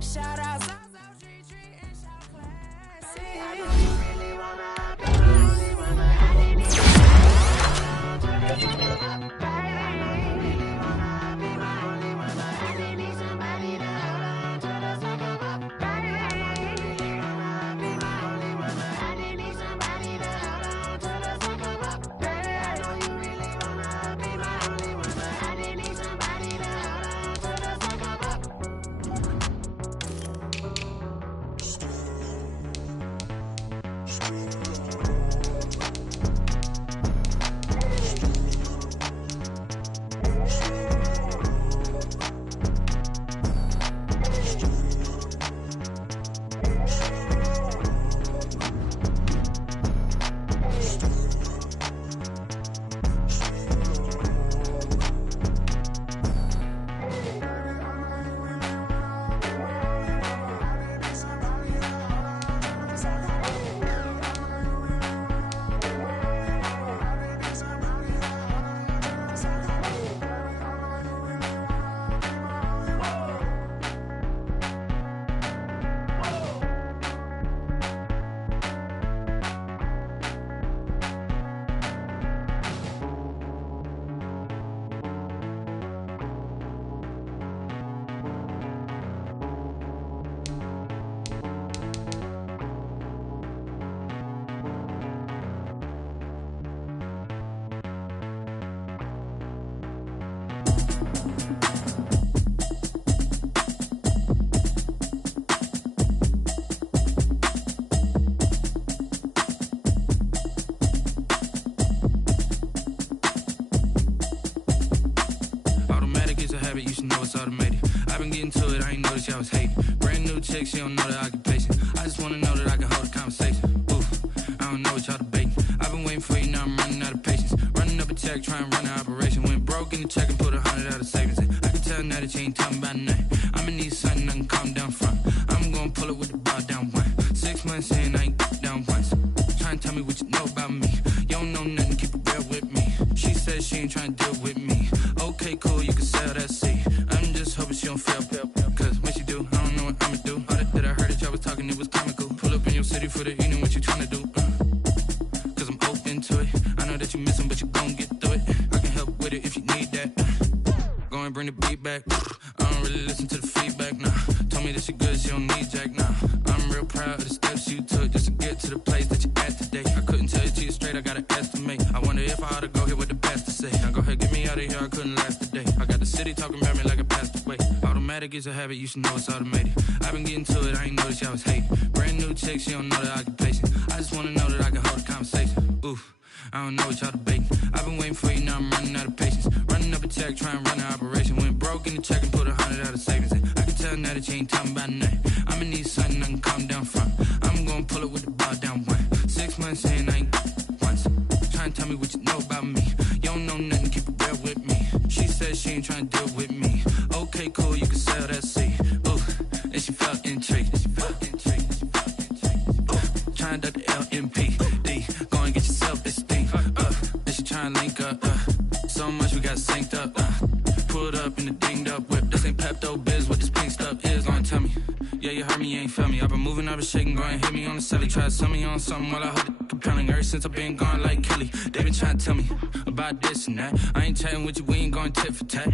Shout out, treat, and shout classic. I know you really wanna be my only one, but I didn't need you. Really wanna be my only one, but I didn't need somebody to hold on to the second up. Really wanna be my only one, but I didn't need somebody to hold on to the second up. Baby, I know you really wanna be my only one, but I didn't need somebody to hold on to the second up. Automatic is a habit, you should know it's automated. I've been getting to it, I ain't noticed y'all was hating. Brand new chick, she don't know the occupation. I just wanna know that I can hold a conversation. Oof, I don't know what y'all debating. I've been waiting for you, now I'm running out of patience. Running up a check, trying to run an operation. Went broke in the check and put 100 out of savings in. I can tell now that you ain't talking about nothing. I'ma need something I can calm down from. I'm gonna pull it with the bar down one. 6 months in, I ain't down once. Trying to tell me what you know about me. You don't know nothing, keep it real with me. She says she ain't trying to deal with me. Okay, cool, you can sell that seed. I'm just hoping she don't fail. Cause when she do, I don't know what I'ma do. All that I heard that y'all was talking, it was comical. Pull up in your city for the evening, what you tryna do? Cause I'm open to it. I know that you miss him, but you gon' get through it. I can help with it if you need that. Go and bring the beat back. I don't really listen to the feedback, nah. Told me that she good, she don't need jack, nah. I'm real proud of the steps you took just to get to the place that you at today. I couldn't tell you to you straight, I gotta estimate. I wonder if I ought to go here with the best to say. Now go ahead, get me out of here, I couldn't last today. I got the city talking about me like I passed away. Automatic is a habit, you should know it's automated. I've been getting to it, I ain't noticed y'all was hating. Brand new chick, she don't know the occupation. I just wanna know that I can hold a conversation. Oof, I don't know what y'all debating. I've been waiting for you, now I'm running out of patience. Running up a check, trying to run an operation. Went broke in the check and put 100 out of savings in. I can tell now that you ain't talking about nothing. I'ma need something I can calm down from. I'm gonna pull it with the bar down one. 6 months in, I ain't once. Trying to tell me what you know about me. You don't know nothing, keep it real with me. She says she ain't trying to deal with me. Okay, cool, you can sell that seed. Ooh, and she felt intrigued. Trying to duck the LMPD. Go and get yourself this thing. And she trying to link up. So much we got synced up. Pulled up in the dinged up whip. This ain't Pepto Biz, what this pink stuff is. Gonna tell me. Yeah, you heard me, you ain't felt me. I've been moving, I've been shaking, go and hit me on the celly. Try to sell me on something while I hold it compelling. Ever since I've been gone like Kelly, they been trying to tell me about this and that. I ain't chatting with you, we ain't going tit for tat.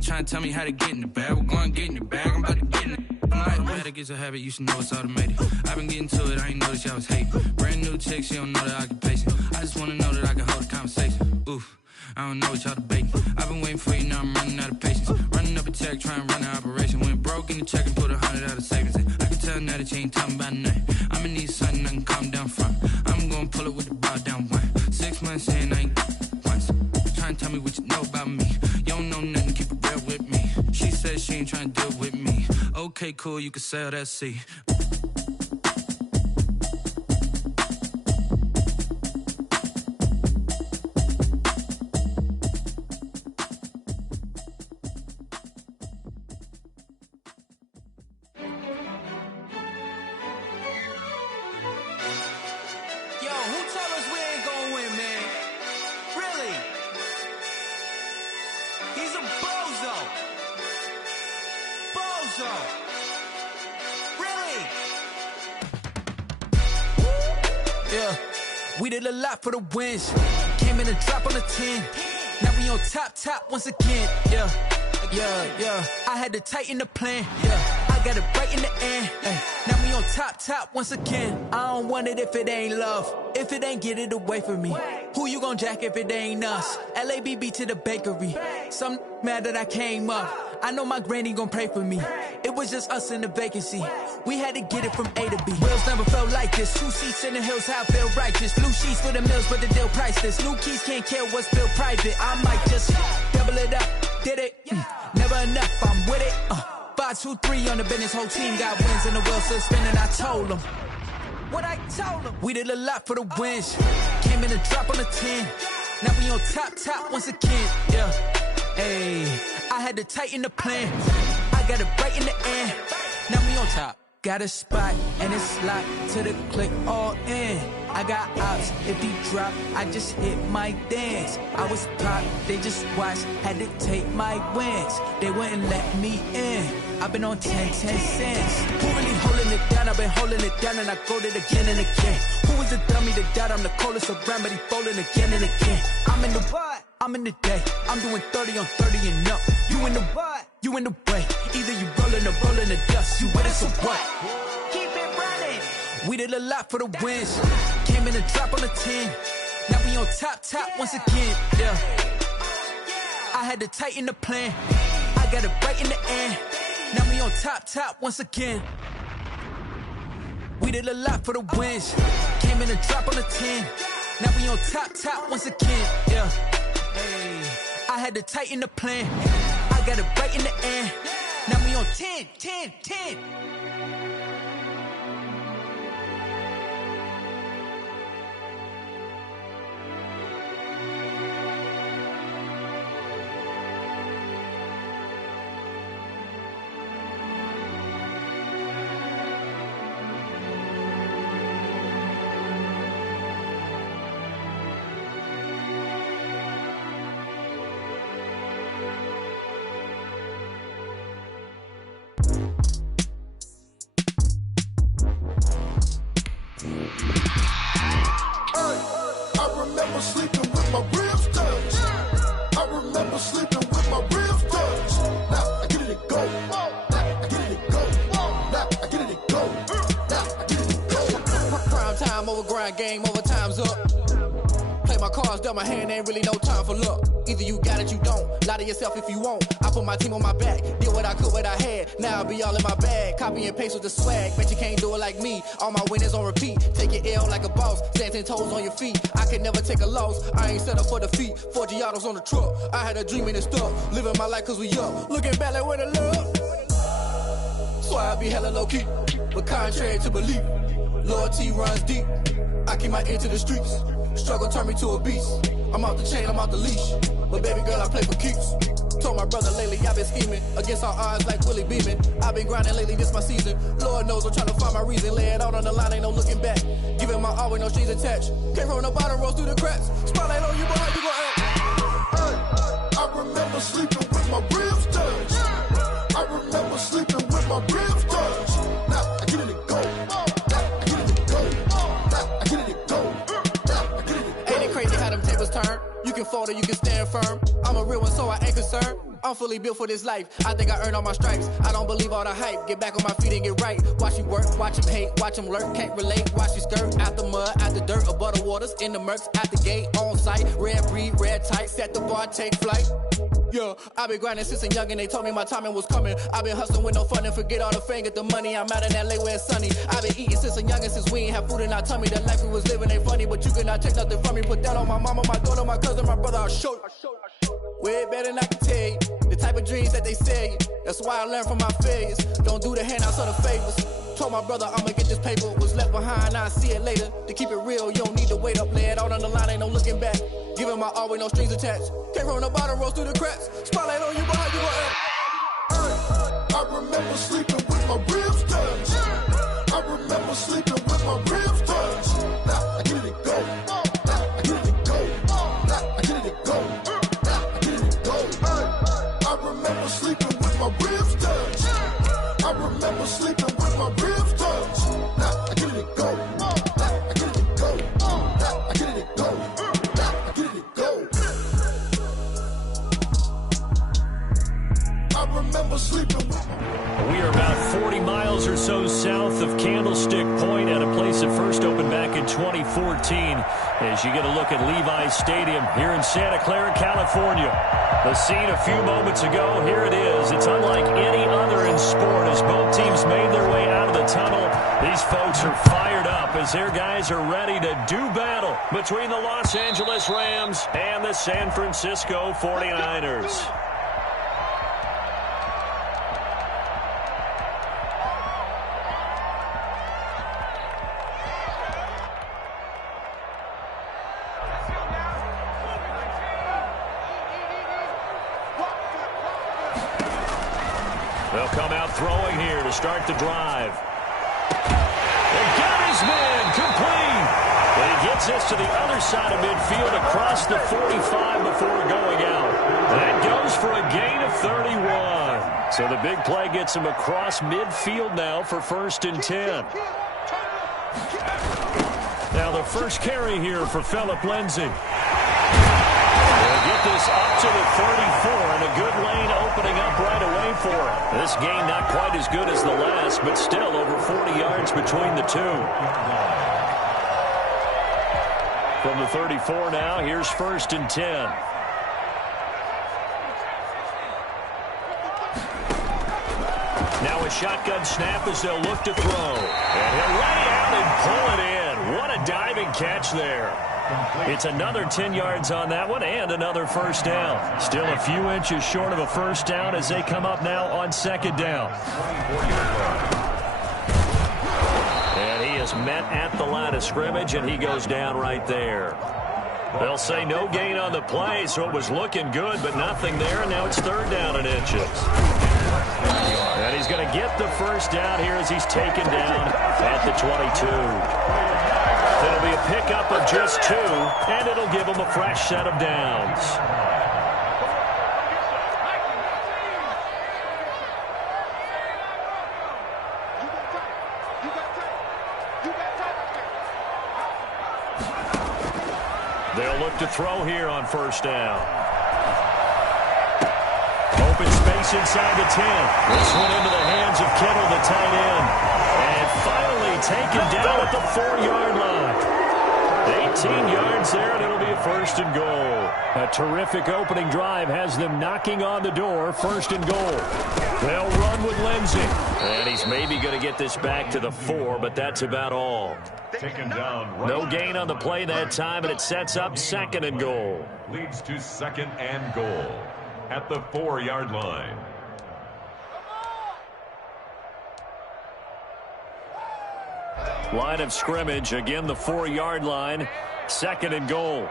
Trying to tell me how to get in the bag. We're going to get in the bag, I'm about to get in it. Automatic is a habit, you should know it's automated. I've been getting to it, I ain't noticed y'all was hating. Brand new chick, she don't know the occupation. I just wanna know that I can hold a conversation. Oof, I don't know what y'all debating. I've been waiting for you, now I'm running out of patience. Running up a check, trying to run an operation. Went broke in the check and put 100 out of savings in. I can tell now that you ain't talking about nothing. I'ma need something I can calm down from. I'm gonna pull it with the bar down one. 6 months in, I ain't once. Trying to tell me what you know about me. You don't know nothing, keep it real with me. She says she ain't trying to deal with me. Okay, cool, you can sell that seed. yeah. We did a lot for the wins. Came in a drop on the 10. Now we on top once again, yeah. I had to tighten the plan, yeah. I got it right in the end, ay. Now we on top once again. I don't want it if it ain't love. If it ain't, get it away from me. Who you gon' jack if it ain't us? LABB to the bakery. Some mad that I came up. I know my granny gon' pray for me. It was just us in the vacancy. We had to get it from A to B. Wheels never felt like this. 2 seats in the hills, how I feel righteous. Blue sheets for the mills, but the deal priceless. New keys can't care what's built private. I might just double it up. Did it? Never enough, I'm with it. 5, 2, 3 on the business. Whole team got wins and the wheels still spinning. I told them what I told them. We did a lot for the wins. Came in a drop on the 10. Now we on top once again, yeah. Hey, I had to tighten the plan. I got it right in the end. Now we on top. Got a spot and it's locked to the click all in. I got ops, if he drop, I just hit my dance. I was pop, they just watched, had to take my wins. They wouldn't let me in. I've been on 10 cents. Who really holding it down? I've been holding it down and I go it again and again. Who was the dummy to doubt? I'm the coldest around, but he folding again and again. I'm in the what? I'm in the day. I'm doing 30 on 30 and up. You in the what? You in the way. Either you rolling or rolling the dust. You with us or what? Keep it running. We did a lot for the wins. Came in a drop on the 10. Now we on top once again, yeah. I had to tighten the plan. I got it right in the end. Now we on top once again. We did a lot for the wins. Came in a drop on the 10. Now we on top once again, yeah. Hey, I had to tighten the plan. I got it right in the end. Now we on 10. Sleeping with my ribs touched. I remember sleeping with my ribs touched. Now I get it and go. Now I get it and go. Now I get it and go. Now I get it and go. Prime time over grind game, over time's up. Play my cards, dealt my hand, ain't really no time for luck. Either you got it, you don't. Lie to yourself if you won't. I put my team on my back, did what I could, what I had. Now I'll be all in my bag. Copy and paste with the swag. Bet you can't do it like me. All my winners on repeat. Take your L like a boss. Stand 10 toes on your feet. I can never take a loss. I ain't set up for defeat. 4 Giottos on the truck. I had a dream and it stuck. Living my life cause we up. Looking back like where the love. So I be hella low key. But contrary to belief, loyalty runs deep. I keep my ear to the streets. Struggle turned me to a beast. I'm off the chain, I'm off the leash. But baby girl, I play for keeps. Told my brother lately, I've been scheming. Against all odds like Willie Beeman. I've been grinding lately, this my season. Lord knows I'm trying to find my reason. Lay it out on the line, ain't no looking back. Giving my all with no strings attached. Came from the bottom, rose through the cracks. Spotlight on you, but how you gon' act? Hey, I remember sleeping with my ribs touched. I remember sleeping with my ribs touched. Now I get it and go. Now I get it and go. Now I get it and go. Now I get it and go. Ain't it crazy how them tables turn? You can fold or you can stand firm. I'm a real one, so I ain't concerned. I'm fully built for this life. I think I earned all my stripes. I don't believe all the hype. Get back on my feet and get right. Watch you work, watch him hate, watch him lurk. Can't relate, watch you skirt. Out the mud, out the dirt, above the waters, in the murks, at the gate, on site. Red breed, red tight, set the bar, take flight. Yeah, I been grinding since a youngin', they told me my timing was coming. I been hustling with no fun and forget all the fame, get the money. I'm out in LA where it's sunny. I been eating since a youngin', since we ain't have food in our tummy. The life we was living ain't funny, but you cannot take nothing from me. Put that on my mama, my daughter, my cousin, my brother, I'll show you. Way better than I can tell you. The type of dreams that they sell you. That's why I learned from my failures. Don't do the handouts or the favors. Told my brother I'ma get this paper. Was left behind, I'll see it later. To keep it real, you don't need to wait up. Lay it out on the line, ain't no looking back. Giving my all with no strings attached. Came from the bottom, rose through the cracks. Spotlight on you, but how you gon' act? Hey, I remember sleeping with my ribs touched. I remember sleeping with my ribs touched. Now I get it and go. Now I get it and go. Now I get it and go. Now I get it and go. Hey, I remember sleeping with my ribs touched. I remember sleeping with my ribs touched. Now I get it and go. Now I get it and go. miles or so south of Candlestick Point at a place that first opened back in 2014. As you get a look at Levi's Stadium here in Santa Clara, California. The scene a few moments ago, here it is. It's unlike any other in sport as both teams made their way out of the tunnel. These folks are fired up as their guys are ready to do battle between the Los Angeles Rams and the San Francisco 49ers. They'll come out throwing here to start the drive. They got his man complete. But he gets this to the other side of midfield across the 45 before going out. That goes for a gain of 31. So the big play gets him across midfield now for 1st and 10. Now the first carry here for Phillip Lindsay. They'll get this up to the 34, and a good lane opening up right away for him. This gain not quite as good as the last, but still over 40 yards between the two. From the 34 now, here's 1st and 10. Now a shotgun snap as they'll look to throw. And he'll lay out and pull it in. What a diving catch there. It's another 10 yards on that one and another first down. Still a few inches short of a first down as they come up now on 2nd down. And he is met at the line of scrimmage, and he goes down right there. They'll say no gain on the play, so it was looking good, but nothing there, and now it's 3rd down and inches. And he's going to get the first down here as he's taken down at the 22. It'll be a pickup of just 2, and it'll give him a fresh set of downs. They'll look to throw here on 1st down. Open space inside the 10. This one into the hands of Kittle, the tight end. And finally taken down at the 4-yard line. 18 yards there, and it'll be a 1st and goal. A terrific opening drive has them knocking on the door. 1st and goal. They'll run with Lindsay. And he's maybe going to get this back to the 4, but that's about all. Taken down. No gain on the play that time, and it sets up 2nd and goal. Leads to 2nd and goal at the 4-yard line. Line of scrimmage, again the 4-yard line, 2nd and goal.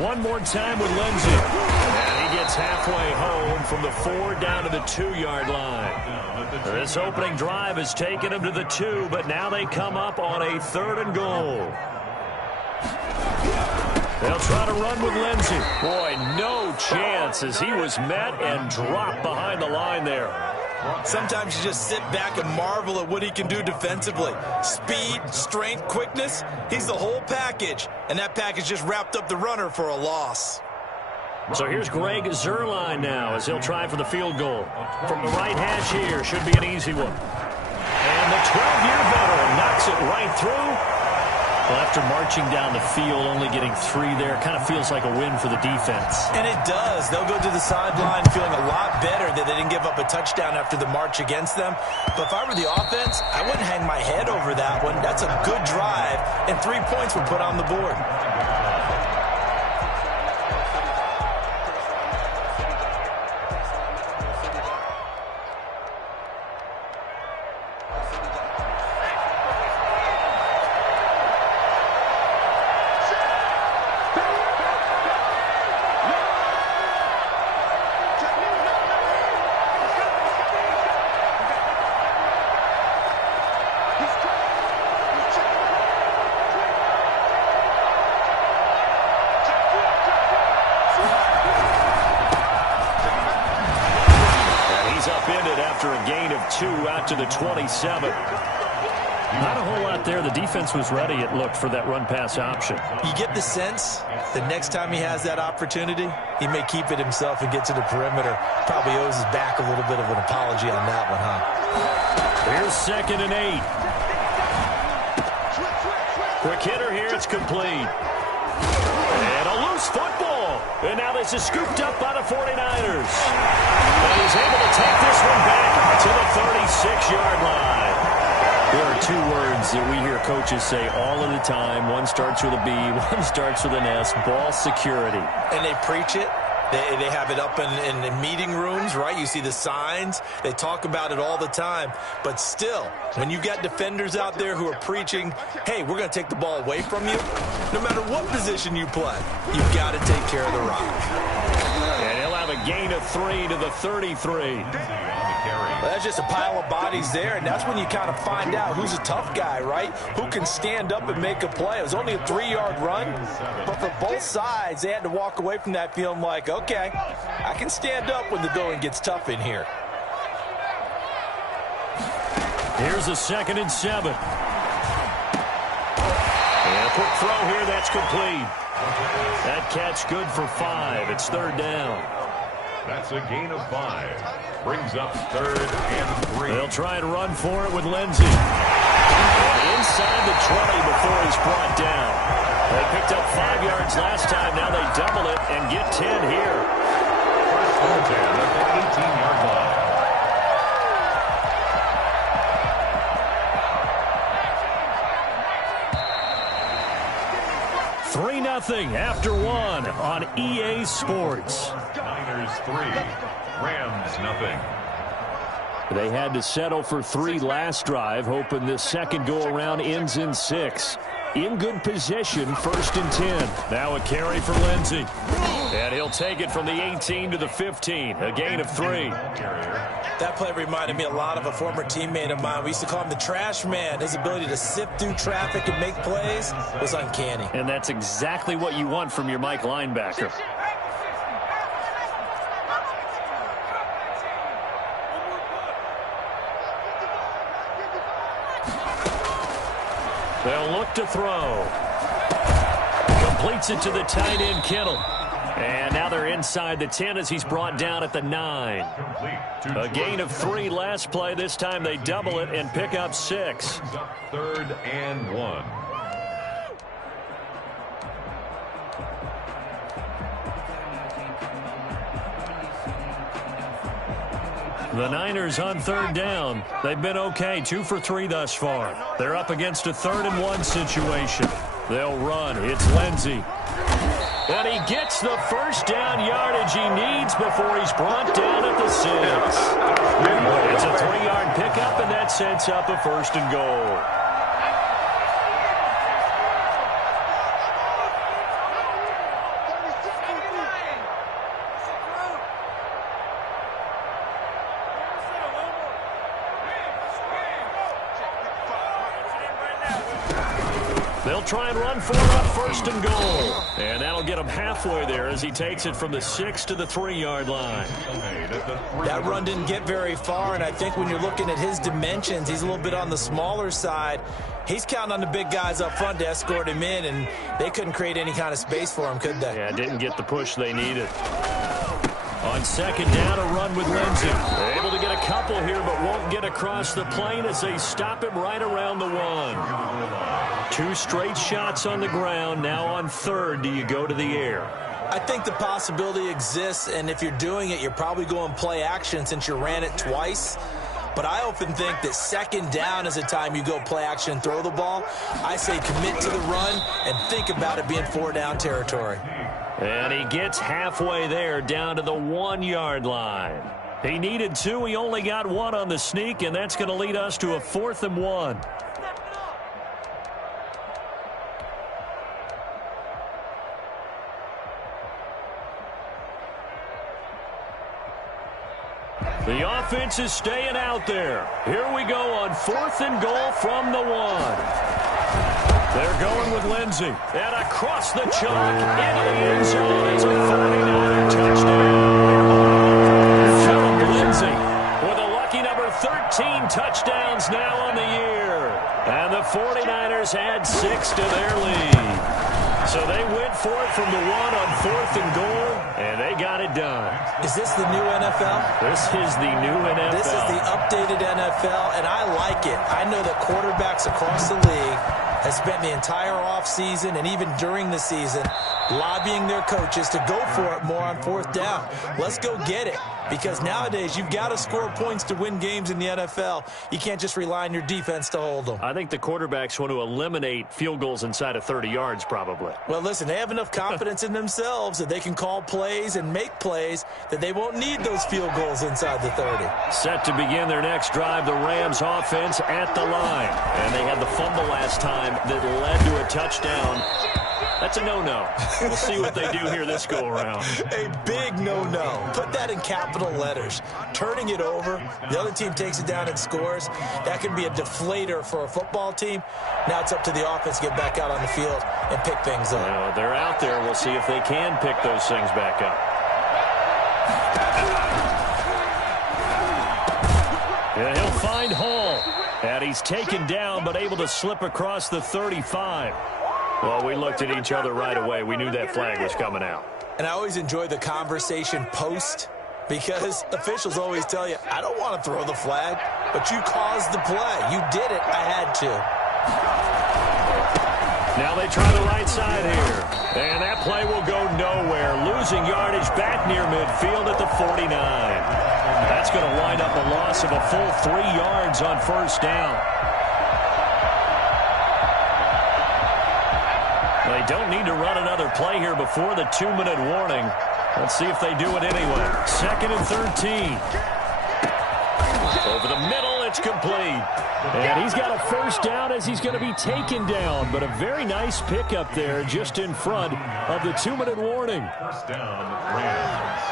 One more time with Lindsay. And he gets halfway home from the 4 down to the 2-yard line. This opening drive has taken him to the 2, but now they come up on a 3rd and goal. They'll try to run with Lindsay. Boy, no chance as he was met and dropped behind the line there. Sometimes you just sit back and marvel at what he can do defensively. Speed, strength, quickness, he's the whole package. And that package just wrapped up the runner for a loss. So here's Greg Zuerlein now as he'll try for the field goal. From the right hash here, should be an easy one. And the 12-year veteran knocks it right through. Well, after marching down the field, only getting 3 there, kind of feels like a win for the defense. And it does. They'll go to the sideline feeling a lot better that they didn't give up a touchdown after the march against them. But if I were the offense, I wouldn't hang my head over that one. That's a good drive, and 3 points were put on the board. After a gain of 2 out to the 27. Not a whole lot there. The defense was ready, it looked, for that run-pass option. You get the sense that next time he has that opportunity, he may keep it himself and get to the perimeter. Probably owes his back a little bit of an apology on that one, huh? Here's 2nd and 8. Quick hitter here. It's complete. And a loose football. And now this is scooped up by the 49ers. And he's able to take this one back to the 36-yard line. There are 2 words that we hear coaches say all of the time. One starts with a B, one starts with an S. Ball security. And they preach it. They have it up in meeting rooms, right? You see the signs. They talk about it all the time. But still, when you got defenders out there who are preaching, hey, we're going to take the ball away from you, no matter what position you play, you've got to take care of the rock. And he'll have a gain of 3 to the 33. Well, that's just a pile of bodies there, and that's when you kind of find out who's a tough guy, right? Who can stand up and make a play. It was only a 3-yard run, but for both sides, they had to walk away from that feeling like, okay, I can stand up when the going gets tough in here. Here's a 2nd and 7. And a quick throw here, that's complete. That catch good for 5. It's 3rd down. That's a gain of 5. Brings up 3rd and 3. They'll try and run for it with Lindsey. And inside the 20 before he's brought down. They picked up 5 yards last time. Now they double it and get 10 here. First and 10 at the 18-yard line. 3-0 after 1 on EA Sports. Niners 3, Rams nothing. They had to settle for 3 last drive, hoping this second go-around ends in 6. In good position, 1st and 10. Now a carry for Lindsey. And he'll take it from the 18 to the 15, a gain of 3. That play reminded me a lot of a former teammate of mine. We used to call him the trash man. His ability to sift through traffic and make plays was uncanny. And that's exactly what you want from your Mike linebacker. They'll look to throw. Completes it to the tight end, Kittle. And now they're inside the 10 as he's brought down at the 9. A gain of 3 last play. This time they double it and pick up 6. 3rd and 1. The Niners on 3rd down. They've been okay, 2 for 3 thus far. They're up against a 3rd and 1 situation. They'll run. It's Lindsey. And he gets the first down yardage he needs before he's brought down at the 6. It's a 3-yard pickup, and that sets up a 1st and goal. They'll try and run for it on 1st and goal. And that'll get him halfway there as he takes it from the 6 to the 3-yard line. That run didn't get very far, and I think when you're looking at his dimensions, he's a little bit on the smaller side. He's counting on the big guys up front to escort him in, and they couldn't create any kind of space for him, could they? Yeah, didn't get the push they needed. On 2nd down, a run with Lindsey. They're able to get a couple here, but won't get across the plane as they stop him right around the 1. 2 straight shots on the ground. Now on 3rd, do you go to the air? I think the possibility exists, and if you're doing it, you're probably going play action since you ran it twice. But I often think that 2nd down is a time you go play action and throw the ball. I say commit to the run and think about it being 4-down territory. And he gets halfway there, down to the 1-yard line. He needed 2. He only got 1 on the sneak, and that's going to lead us to a 4th and 1. The offense is staying out there. Here we go on 4th and goal from the 1. They're going with Lindsey. And across the chalk into the end zone. It's a 49er touchdown. Philip Lindsey with a lucky number 13 touchdowns now on the year. And the 49ers add 6 to their lead. So they went for it from the 1 on 4th and goal, and they got it done. Is this the new NFL? This is the new NFL. This is the updated NFL, and I like it. I know that quarterbacks across the league have spent the entire offseason and even during the season lobbying their coaches to go for it more on 4th down. Let's go get it. Because nowadays, you've got to score points to win games in the NFL. You can't just rely on your defense to hold them. I think the quarterbacks want to eliminate field goals inside of 30 yards, probably. Well, listen, they have enough confidence in themselves that they can call plays and make plays that they won't need those field goals inside the 30. Set to begin their next drive, the Rams offense at the line. And they had the fumble last time that led to a touchdown. That's a no-no. We'll see what they do here this go-around. A big no-no. Put that in capital letters. Turning it over, the other team takes it down and scores. That can be a deflator for a football team. Now it's up to the offense to get back out on the field and pick things up. Well, they're out there. We'll see if they can pick those things back up. Yeah, he'll find Hall. And he's taken down but able to slip across the 35. Well, we looked at each other right away. We knew that flag was coming out. And I always enjoy the conversation post because officials always tell you, I don't want to throw the flag, but you caused the play. You did it. I had to. Now they try the right side here. And that play will go nowhere. Losing yardage back near midfield at the 49. That's going to wind up a loss of a full 3 yards on 1st down. They don't need to run another play here before the 2-minute warning. Let's see if they do it anyway. 2nd and 13. Over the middle, it's complete. And he's got a 1st down as he's going to be taken down. But a very nice pickup there just in front of the 2-minute warning. 1st down, Rams.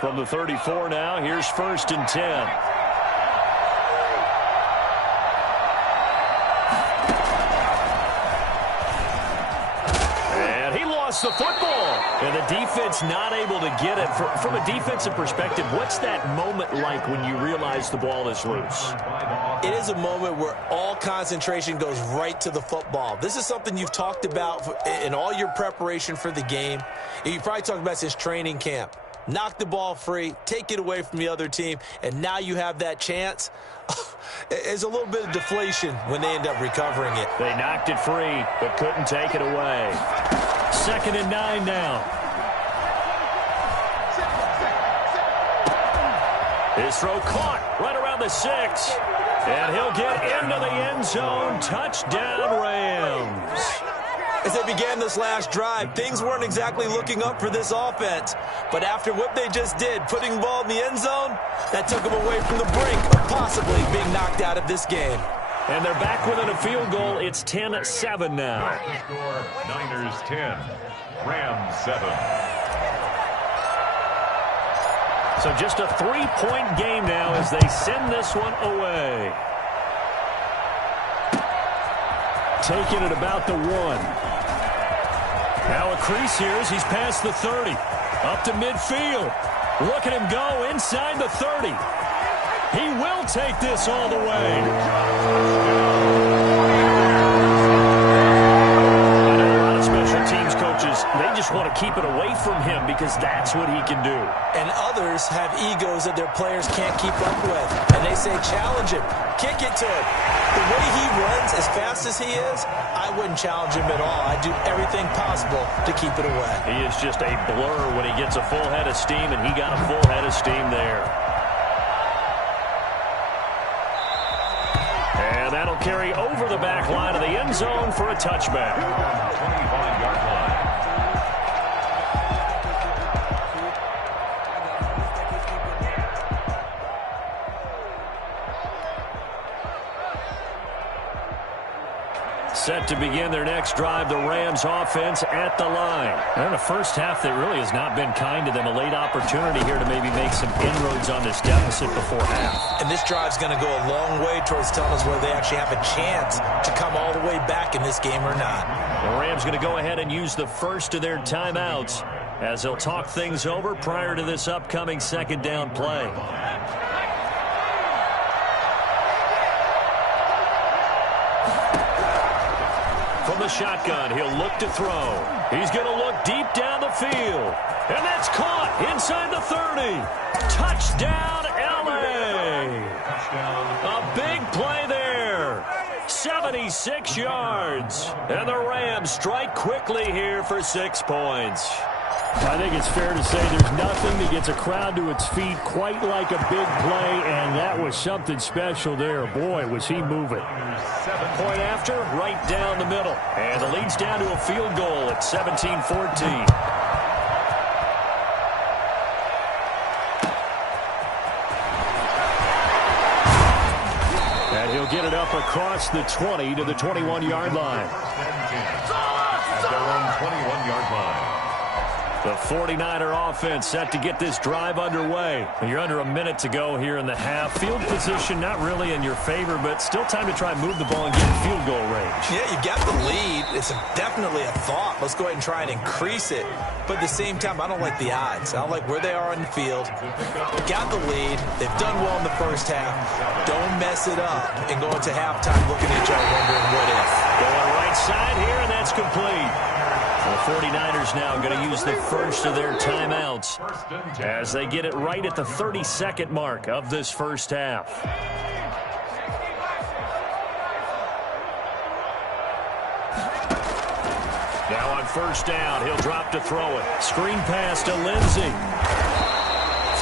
From the 34 now, here's 1st and 10. And he lost the football. And the defense not able to get it. From a defensive perspective, what's that moment like when you realize the ball is loose? It is a moment where all concentration goes right to the football. This is something you've talked about in all your preparation for the game. You probably talked about since training camp. Knock the ball free, take it away from the other team, and now you have that chance. There's a little bit of deflation when they end up recovering it. They knocked it free, but couldn't take it away. 2nd and 9 now. His throw caught right around the 6. And he'll get into the end zone. Touchdown, Rams. As they began this last drive, things weren't exactly looking up for this offense. But after what they just did, putting the ball in the end zone, that took them away from the brink of possibly being knocked out of this game. And they're back within a field goal. It's 10-7 now. Score, Niners 10, Rams 7. So just a 3-point game now as they send this one away. Taking it about the 1. Now a crease here as he's past the 30. Up to midfield. Look at him go inside the 30. He will take this all the way. I know a lot of special teams coaches, they just want to keep it away from him because that's what he can do. And others have egos that their players can't keep up with. And they say, challenge him. Kick it to him. The way he runs as fast as he is, I wouldn't challenge him at all. I'd do everything possible to keep it away. He is just a blur when he gets a full head of steam, and he got a full head of steam there. And that'll carry over the back line of the end zone for a touchback. 25-yard line. Set to begin their next drive, the Rams offense at the line. And in the first half, that really has not been kind to them. A late opportunity here to maybe make some inroads on this deficit before half. And this drive's going to go a long way towards telling us whether they actually have a chance to come all the way back in this game or not. The Rams going to go ahead and use the first of their timeouts as they'll talk things over prior to this upcoming second down play. From the shotgun, he'll look to throw. He's going to look deep down the field. And that's caught inside the 30. Touchdown, L.A. A big play there. 76 yards. And the Rams strike quickly here for 6 points. I think it's fair to say there's nothing that gets a crowd to its feet quite like a big play, and that was something special there. Boy, was he moving. Point after, right down the middle. And the lead's down to a field goal at 17-14. And he'll get it up across the 20 to the 21-yard line. At their own 21-yard line. The 49er offense set to get this drive underway. You're under a minute to go here in the half. Field position not really in your favor, but still time to try and move the ball and get in field goal range. Yeah, you've got the lead. It's definitely a thought. Let's go ahead and try and increase it. But at the same time, I don't like the odds. I don't like where they are on the field. Got the lead. They've done well in the first half. Don't mess it up and go into halftime looking at each other wondering what if. Going right side here, and that's complete. The 49ers now going to use the first of their timeouts as they get it right at the 32nd mark of this first half. Now on first down, he'll drop to throw it. Screen pass to Lindsey.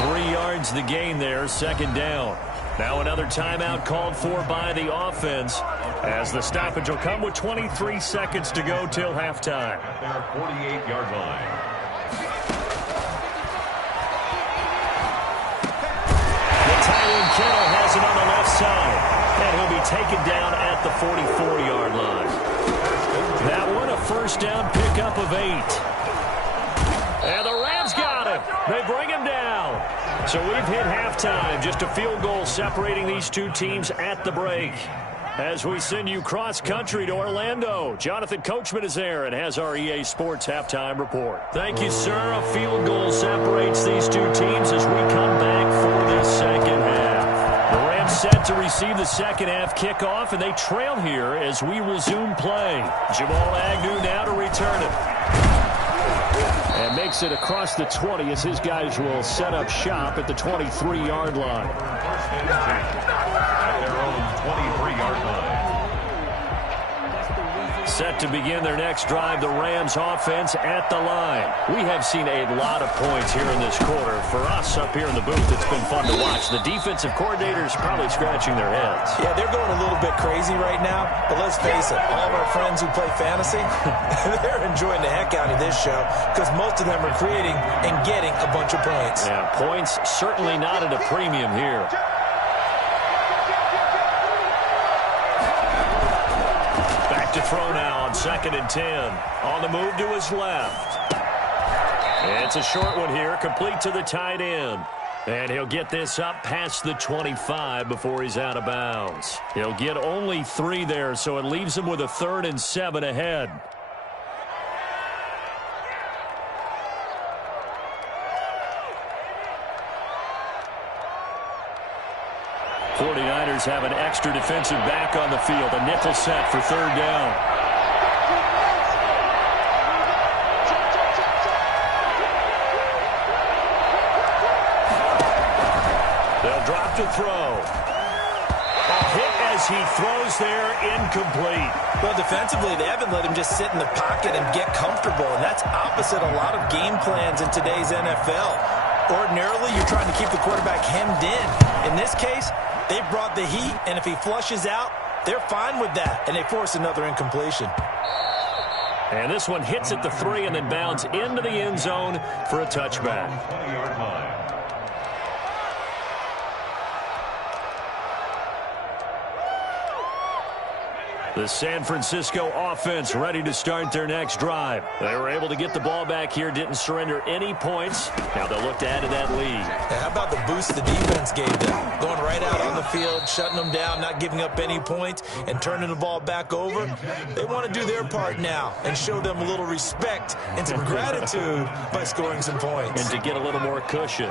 3 yards the gain there, second down. Now another timeout called for by the offense as the stoppage will come with 23 seconds to go till halftime. At their 48-yard line. The tight end Kittle has it on the left side, and he'll be taken down at the 44-yard line. That one a first down pickup of 8. And the Rams got him. They bring him down. So we've hit halftime. Just a field goal separating these two teams at the break. As we send you cross-country to Orlando, Jonathan Coachman is there and has our EA Sports halftime report. Thank you, sir. A field goal separates these two teams as we come back for this second half. The Rams set to receive the second half kickoff, and they trail here as we resume play. Jamal Agnew now to return it. And makes it across the 20 as his guys will set up shop at the 23-yard line. At their own 23-yard line. Set to begin their next drive, the Rams offense at the line. We have seen a lot of points here in this quarter. For us up here in the booth, it's been fun to watch. The defensive coordinators probably scratching their heads. Yeah, they're going a little bit crazy right now, but let's face it, all of our friends who play fantasy, they're enjoying the heck out of this show because most of them are creating and getting a bunch of points. Yeah, points certainly not at a premium here. To throw now on 2nd and 10. On the move to his left. It's a short one here, complete to the tight end. And he'll get this up past the 25 before he's out of bounds. He'll get only 3 there, so it leaves him with a 3rd and 7 ahead. Have an extra defensive back on the field. A nickel set for 3rd down. They'll drop to throw. A hit as he throws there, incomplete. Well, defensively, they haven't let him just sit in the pocket and get comfortable, and that's opposite a lot of game plans in today's NFL. Ordinarily, you're trying to keep the quarterback hemmed in. In this case, they brought the heat, and if he flushes out, they're fine with that, and they force another incompletion. And this one hits at the 3 and then bounds into the end zone for a touchback. 20-yard line. The San Francisco offense ready to start their next drive. They were able to get the ball back here, didn't surrender any points. Now they'll look to add to that lead. Yeah, how about the boost the defense gave them? Going right out on the field, shutting them down, not giving up any points, and turning the ball back over. They want to do their part now and show them a little respect and some gratitude by scoring some points. And to get a little more cushion.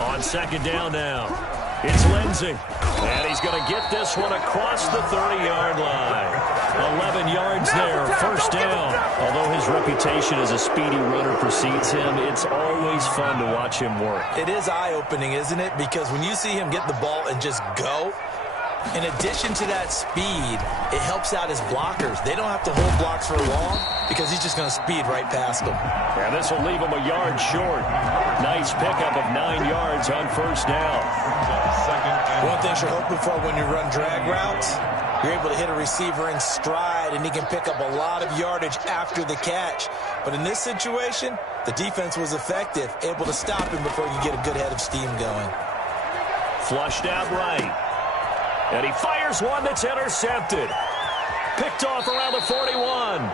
On second down now. It's Lindsey, and he's going to get this one across the 30-yard line. 11 yards there, first down. Although his reputation as a speedy runner precedes him, it's always fun to watch him work. It is eye-opening, isn't it? Because when you see him get the ball and just go, in addition to that speed, it helps out his blockers. They don't have to hold blocks for long because he's just going to speed right past them. And this will leave him a yard short. Nice pickup of 9 yards on first down. One thing you're hoping for when you run drag routes, you're able to hit a receiver in stride, and he can pick up a lot of yardage after the catch. But in this situation, the defense was effective, able to stop him before you get a good head of steam going. Flushed out right. And he fires one that's intercepted. Picked off around the 41.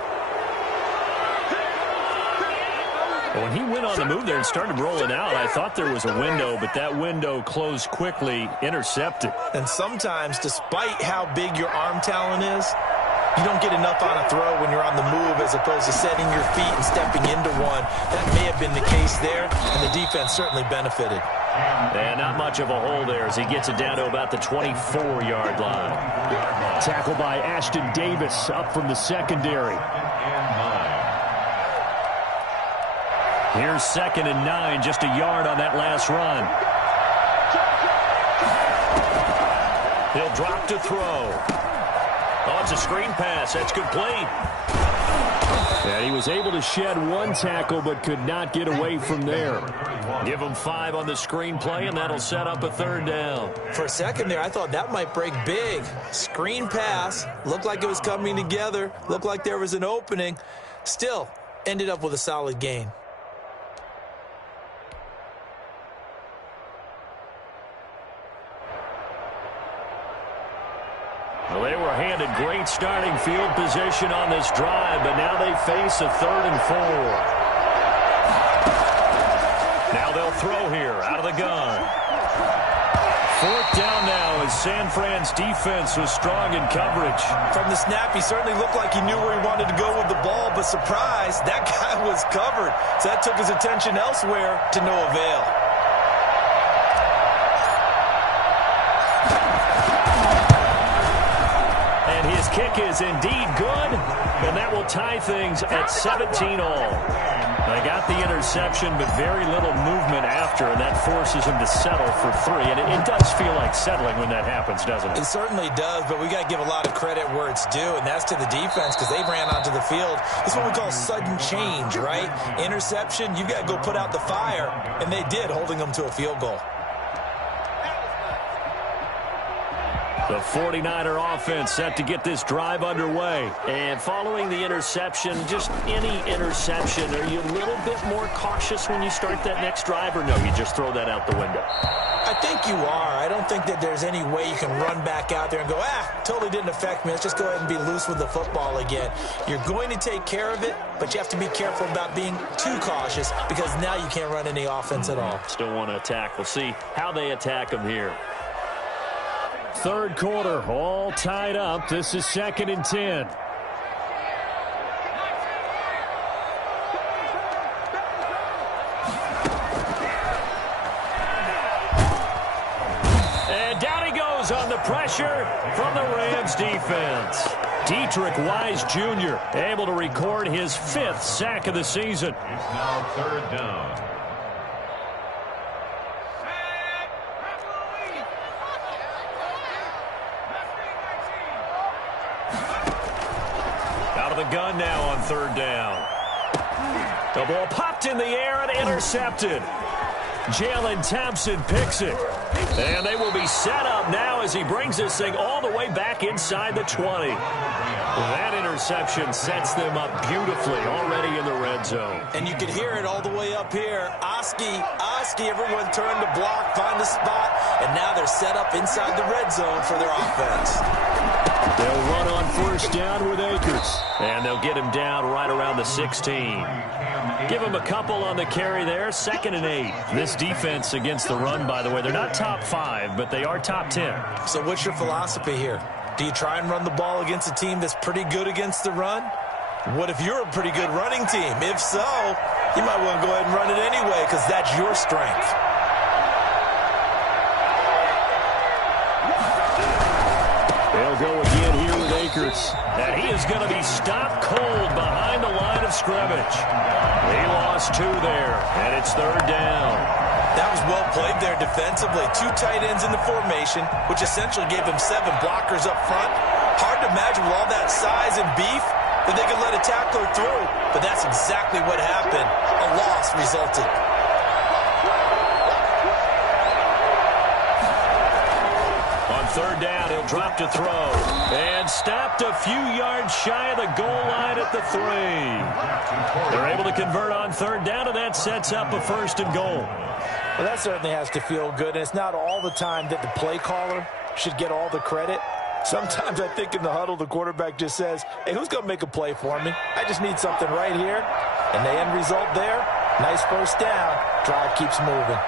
When he went on the move there and started rolling out, I thought there was a window, but that window closed quickly, intercepted. And sometimes, despite how big your arm talent is, you don't get enough on a throw when you're on the move as opposed to setting your feet and stepping into one. That may have been the case there, and the defense certainly benefited. And not much of a hole there as he gets it down to about the 24-yard line. Tackled by Ashton Davis up from the secondary. Here's 2nd and 9, just a yard on that last run. He'll drop to throw. Oh, it's a screen pass. That's complete. And he was able to shed one tackle but could not get away from there. Give him 5 on the screen play, and that'll set up a 3rd down. For a second there, I thought that might break big. Screen pass. Looked like it was coming together. Looked like there was an opening. Still, ended up with a solid gain. Well, they were handed great starting field position on this drive, but now they face a 3rd and 4. Now they'll throw here out of the gun. 4th down now as San Fran's defense was strong in coverage. From the snap, he certainly looked like he knew where he wanted to go with the ball, but surprise, that guy was covered. So that took his attention elsewhere to no avail. His kick is indeed good, and that will tie things at 17 all. They got the interception, but very little movement after, and that forces him to settle for 3. And it does feel like settling when that happens, doesn't it? It certainly does, but we got to give a lot of credit where it's due, and that's to the defense because they ran onto the field. It's what we call sudden change, right? Interception, you got to go put out the fire, and they did, holding them to a field goal. The 49er offense set to get this drive underway. And following the interception, just any interception, are you a little bit more cautious when you start that next drive, or no, you just throw that out the window? I think you are. I don't think that there's any way you can run back out there and go, totally didn't affect me. Let's just go ahead and be loose with the football again. You're going to take care of it, but you have to be careful about being too cautious because now you can't run any offense at all. Still want to attack. We'll see how they attack them here. 3rd quarter, all tied up. This is 2nd and 10. And down he goes on the pressure from the Rams defense. Dietrich Wise Jr. able to record his 5th sack of the season. It's now 3rd down. The gun now on 3rd down. The ball popped in the air and intercepted. Jalen Thompson picks it. And they will be set up now as he brings this thing all the way back inside the 20. That interception sets them up beautifully already in the red zone. And you could hear it all the way up here. Oski, everyone turned to block, find a spot. and now they're set up inside the red zone for their offense. They'll run on first down with Akers. And they'll get him down right around the 16. Give him a couple on the carry there, 2nd and 8. This defense against the run, by the way, they're not top 5, but they are top 10. So what's your philosophy here? Do you try and run the ball against a team that's pretty good against the run? What if you're a pretty good running team? If so, you might want to go ahead and run it anyway because that's your strength. They'll go again here with Akers. And he is going to be stopped cold behind the line of scrimmage. He lost 2 there, and it's 3rd down. That was well played there defensively. 2 tight ends in the formation, which essentially gave them 7 blockers up front. Hard to imagine with all that size and beef that they could let a tackler through, but that's exactly what happened. A loss resulted. On 3rd down, he'll drop to throw. And stopped a few yards shy of the goal line at the 3. They're able to convert on 3rd down, and that sets up a 1st and goal. Well, that certainly has to feel good, and it's not all the time that the play caller should get all the credit. Sometimes I think in the huddle, the quarterback just says, hey, who's going to make a play for me? I just need something right here. And the end result there, nice 1st down. Drive keeps moving.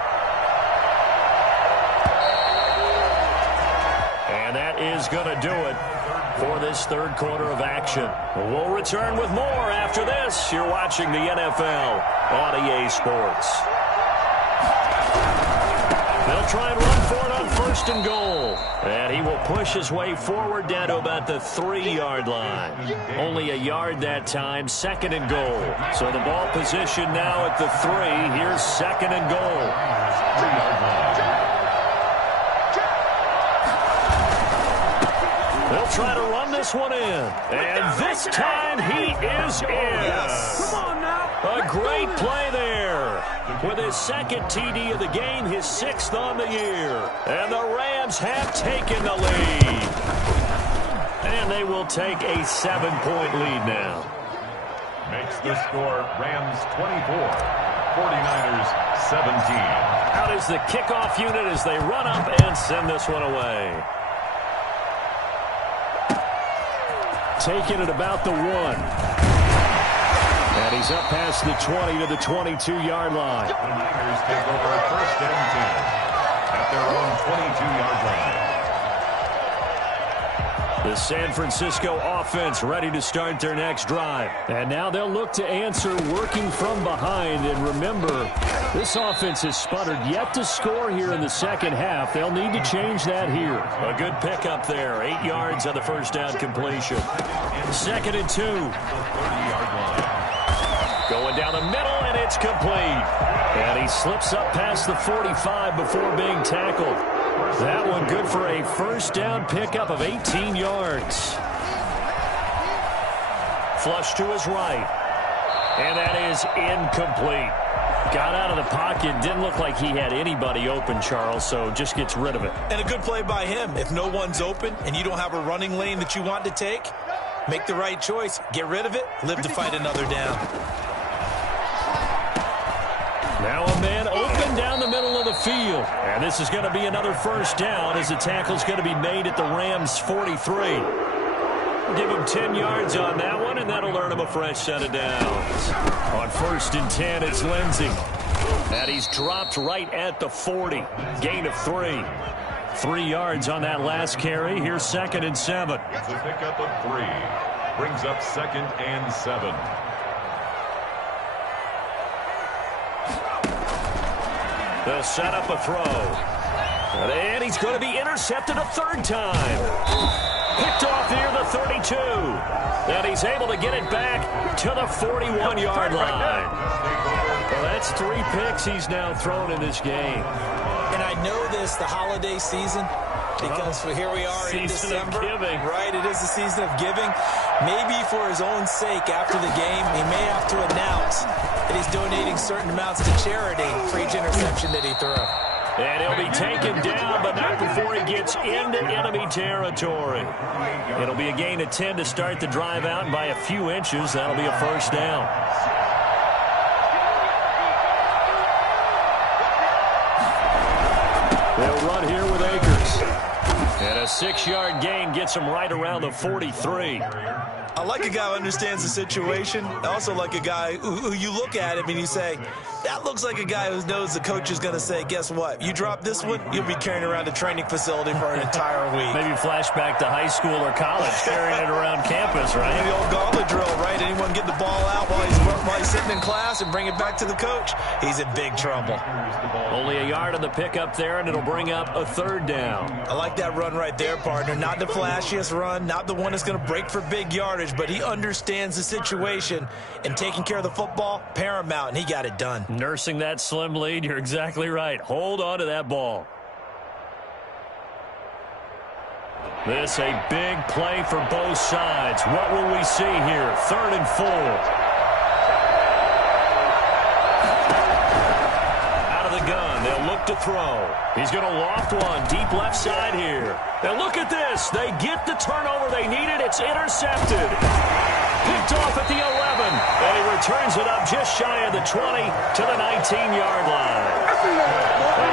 And that is going to do it for this 3rd quarter of action. We'll return with more after this. You're watching the NFL on EA Sports. They'll try and run for it on 1st and goal. And he will push his way forward down to about the 3-yard line. Only a yard that time, 2nd and goal. So the ball position now at the 3. Here's 2nd and goal. 3-yard line. They'll try to run this one in. And this time he is in. Yes. Come on now. A great play there. With his 2nd TD of the game, his 6th on the year. And the Rams have taken the lead. And they will take a 7-point lead now. Makes the score Rams 24, 49ers 17. Out is the kickoff unit as they run up and send this one away. Taken at about the 1. And he's up past the 20 to the 22-yard line. The Niners take over 1st and 10 at their own 22-yard line. The San Francisco offense ready to start their next drive. And now they'll look to answer working from behind. And remember, this offense has sputtered yet to score here in the 2nd half. They'll need to change that here. A good pickup there. 8 yards on the 1st down completion. 2nd and 2. 30-yard line. Going down the middle, and it's complete. And he slips up past the 45 before being tackled. That one good for a 1st down pickup of 18 yards. Flush to his right. And that is incomplete. Got out of the pocket. Didn't look like he had anybody open, Charles, so just gets rid of it. And a good play by him. If no one's open and you don't have a running lane that you want to take, make the right choice. Get rid of it. Live to fight another down. Now a man open down the middle of the field. And this is going to be another 1st down as the tackle's going to be made at the Rams' 43. Give him 10 yards on that one, and that'll earn him a fresh set of downs. On 1st and 10, it's Lindsey. And he's dropped right at the 40. Gain of 3. 3 yards on that last carry. Here's 2nd and 7. It's a pickup of 3. Brings up 2nd and 7. They'll set up a throw. And he's going to be intercepted a 3rd time. Picked off near the 32. And he's able to get it back to the 41-yard line. Well, that's 3 picks he's now thrown in this game. And I know this, the holiday season, because here we are in December. Giving. Right, it is the season of giving. Maybe for his own sake after the game, he may have to announce that he's donating certain amounts to charity for each interception that he threw. And he'll be taken down, but not before he gets into enemy territory. It'll be a gain of 10 to start the drive out, and by a few inches, that'll be a 1st down. They'll run here with Akers. And a 6-yard gain gets him right around the 43. I like a guy who understands the situation. I also like a guy who you look at him and you say, that looks like a guy who knows the coach is going to say, guess what? You drop this one, you'll be carrying around a training facility for an entire week. Maybe flashback to high school or college, carrying it around campus, right? Maybe the old gauntlet drill, right? Anyone get the ball out while he's sitting in class and bring it back to the coach? He's in big trouble. Only a yard on the pickup there, and it'll bring up a 3rd down. I like that run right there, partner. Not the flashiest run, not the one that's going to break for big yardage, but he understands the situation, and taking care of the football, paramount, and he got it done. Nursing that slim lead, you're exactly right. Hold on to that ball. This a big play for both sides. What will we see here? 3rd and 4. Out of the gun, they'll look to throw. He's going to loft one deep left side here. And look at this. They get the turnover they needed. It's intercepted. Picked off at the 11. And he returns it up just shy of the 20 to the 19-yard line.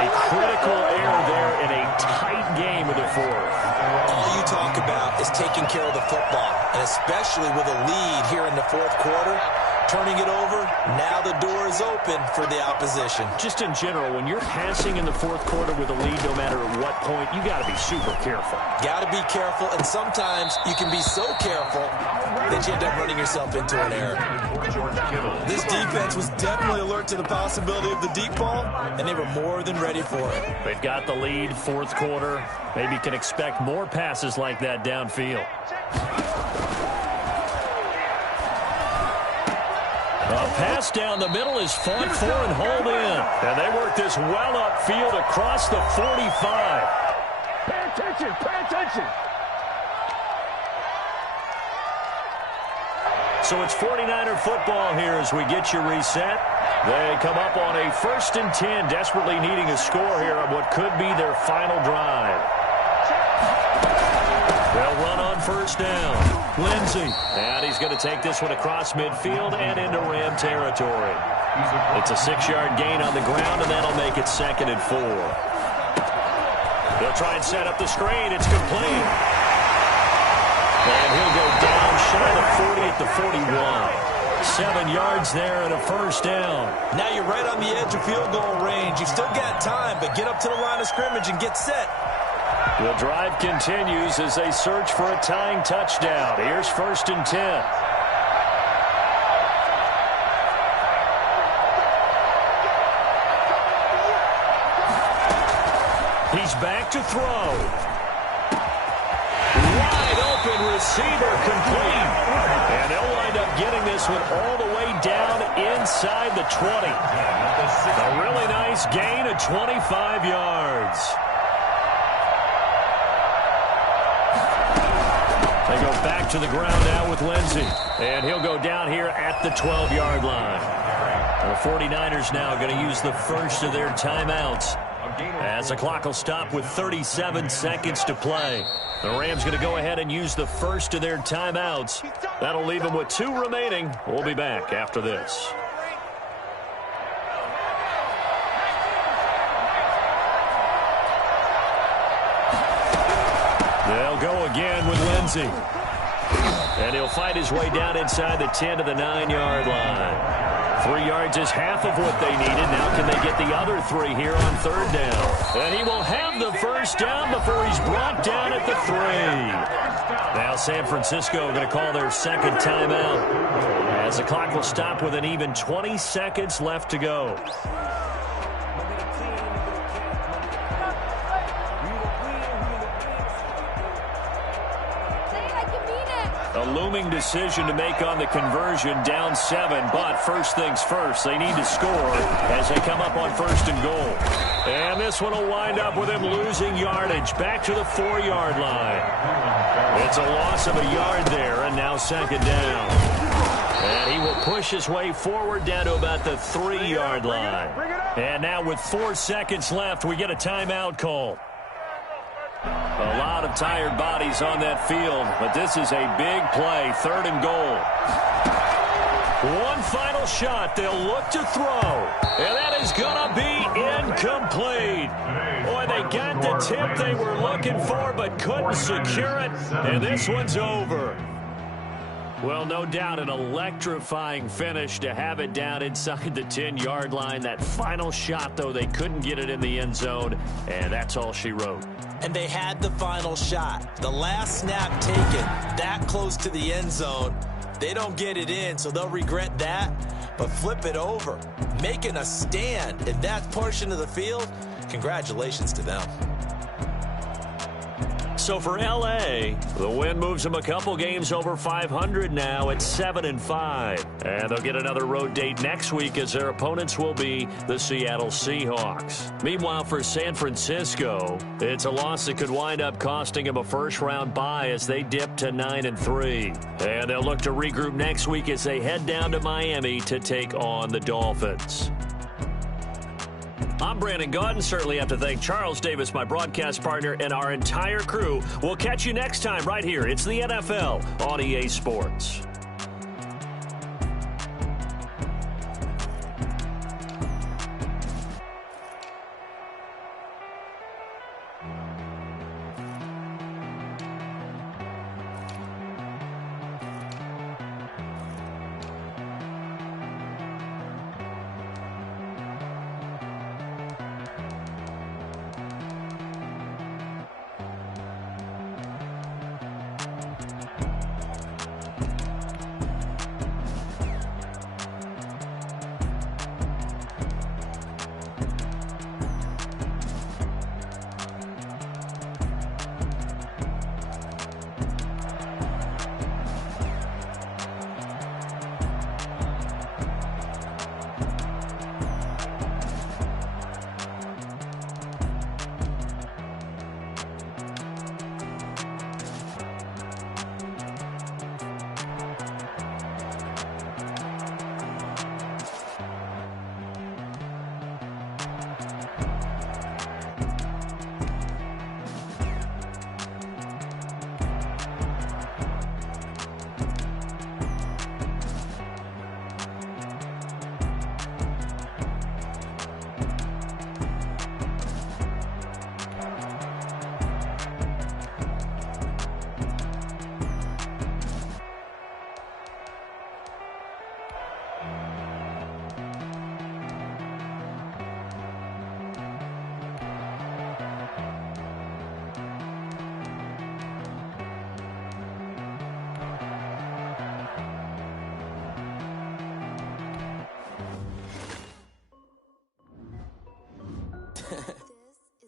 A critical error there in a tight game of the 4th. All you talk about is taking care of the football, and especially with a lead here in the 4th quarter. Turning it over, now the door is open for the opposition. Just in general, when you're passing in the 4th quarter with a lead, no matter at what point, you got to be super careful. Got to be careful, and sometimes you can be so careful that you end up running yourself into an error. This defense was definitely alert to the possibility of the deep ball, and they were more than ready for it. They've got the lead, 4th quarter. Maybe can expect more passes like that downfield. A pass down the middle is fought for and hauled in. And they work this well upfield across the 45. Pay attention, pay attention. So it's 49er football here as we get you reset. They come up on a 1st and 10, desperately needing a score here on what could be their final drive. They'll run on 1st down. Lindsey. And he's going to take this one across midfield and into Ram territory. It's a 6-yard gain on the ground, and that'll make it 2nd and 4. They'll try and set up the screen. It's complete. And he'll go down shy of the 40 at the 41. 7 yards there and a 1st down. Now you're right on the edge of field goal range. You've still got time, but get up to the line of scrimmage and get set. The drive continues as they search for a tying touchdown. Here's 1st and 10. He's back to throw. Wide open receiver complete. And they'll wind up getting this one all the way down inside the 20. A really nice gain of 25 yards. They go back to the ground now with Lindsey. And he'll go down here at the 12-yard line. The 49ers now going to use the first of their timeouts, as the clock will stop with 37 seconds to play. The Rams going to go ahead and use the first of their timeouts. That'll leave them with 2 remaining. We'll be back after this. They'll go again with Lindsey. And he'll fight his way down inside the 10 to the 9-yard line. 3 yards is half of what they needed. Now can they get the other 3 here on 3rd down? And he will have the 1st down before he's brought down at the 3. Now San Francisco going to call their 2nd timeout, as the clock will stop with an even 20 seconds left to go. A looming decision to make on the conversion, down 7, but first things first, they need to score as they come up on 1st and goal. And this one will wind up with him losing yardage back to the 4-yard line. It's a loss of a yard there, and now 2nd down. And he will push his way forward down to about the 3-yard line. And now with 4 seconds left, we get a timeout call. A lot of tired bodies on that field, but this is a big play, 3rd and goal. One final shot they'll look to throw. And that is going to be incomplete. Boy, they got the tip they were looking for but couldn't secure it. And this one's over. Well, no doubt an electrifying finish to have it down inside the 10-yard line. That final shot, though, they couldn't get it in the end zone, and that's all she wrote. And they had the final shot. The last snap taken that close to the end zone. They don't get it in, so they'll regret that. But flip it over, making a stand in that portion of the field, congratulations to them. So for L.A., the win moves them a couple games over 500 now at 7-5. And they'll get another road date next week as their opponents will be the Seattle Seahawks. Meanwhile, for San Francisco, it's a loss that could wind up costing them a first-round bye as they dip to 9-3. And they'll look to regroup next week as they head down to Miami to take on the Dolphins. I'm Brandon Gaudin. Certainly have to thank Charles Davis, my broadcast partner, and our entire crew. We'll catch you next time right here. It's the NFL on EA Sports.